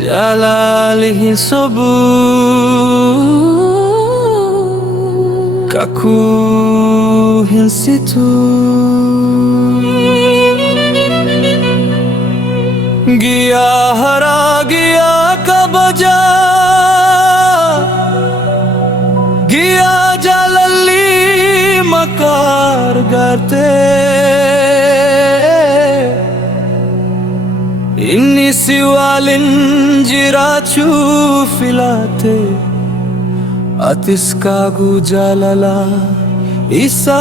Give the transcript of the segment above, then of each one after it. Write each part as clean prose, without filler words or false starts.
Jalalihi sobu kaku hinsitu Giya hara giya ka baja Giya jalali makar garte Inni siwalin jirachu filate Atis kagu jalala isabate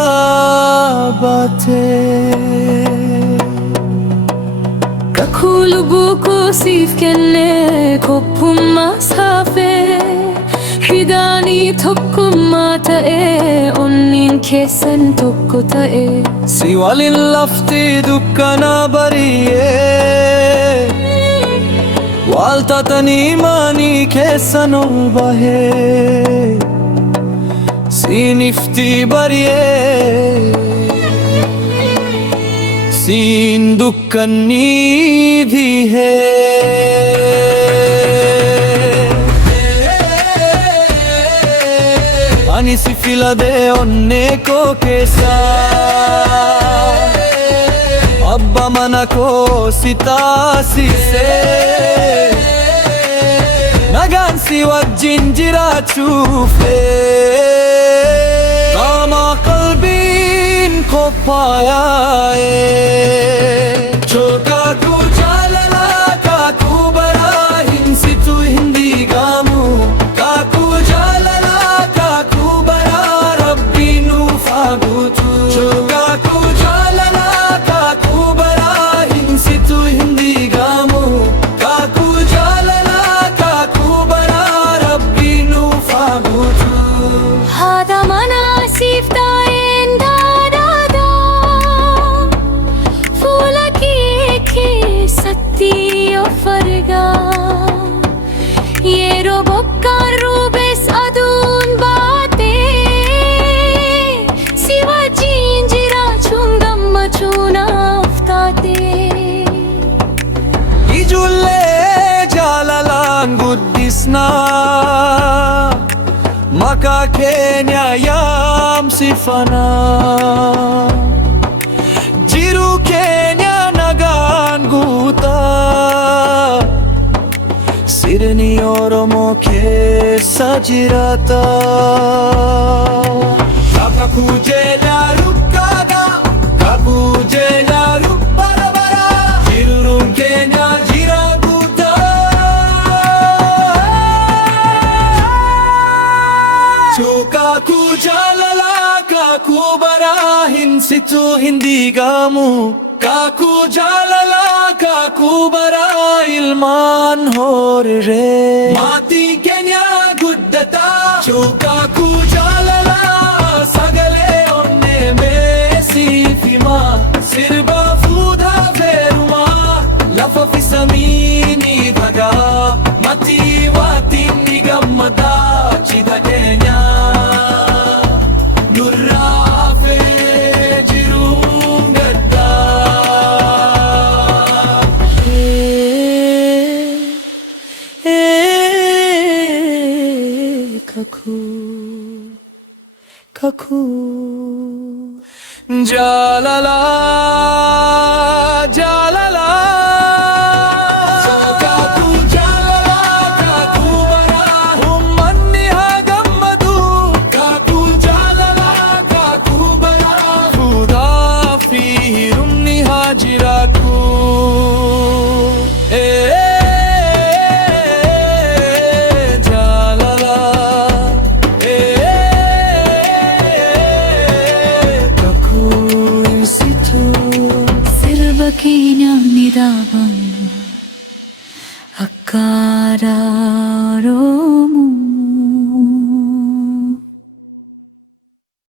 Kakulu buku sif kenne koppumma safe Hidani tokkumma ta'e onnin kesan tokko ta'e Siwalin lafti dukkana bariye Waltatani mani kesan ol bahe Sinifti bariye Sin dukkani bhi hai Ani si fila de onne ko kesa Abba mana ko sitasi se Nagan si wajjin jirachufe Kama qalbin ko paya Choka ku jalala kaku bara hinsitu hindi gamu Kaku jalala kaku bara rabbi nu fagutu Choka ku jalala kaku bara hinsitu hindi gamu Kaku jalala kaku bara rabbi nu fagutu Hada mana sifta farga ye robokka rubes adun baate siwa jinjira chungam machuna aftate ijulle jalalan guddisna maka kenya yam sifana jiru kenya nagan guta Sirni oromo ke sajirata Kaku jela rukkaga Kaku jela rukbarabara Jirurum kenya jiraguta Chukaku jalala kaku bara hinsitu hindi gamu Kaku jalala kaku bara ilman hor re Mati kenya guddata Kaku jalala sagale onne me sifima Sirba fuda veruma Lafa fi samini dhaga Mati wati nigammada chida kenya Nurrafe jirungadda Kaku Jalala Jalala Kaku Jalala Kaku bara Hummanni hagammadu Kaku Jalala Kaku bara Khuda fi rumni hajiraku Kina nidaba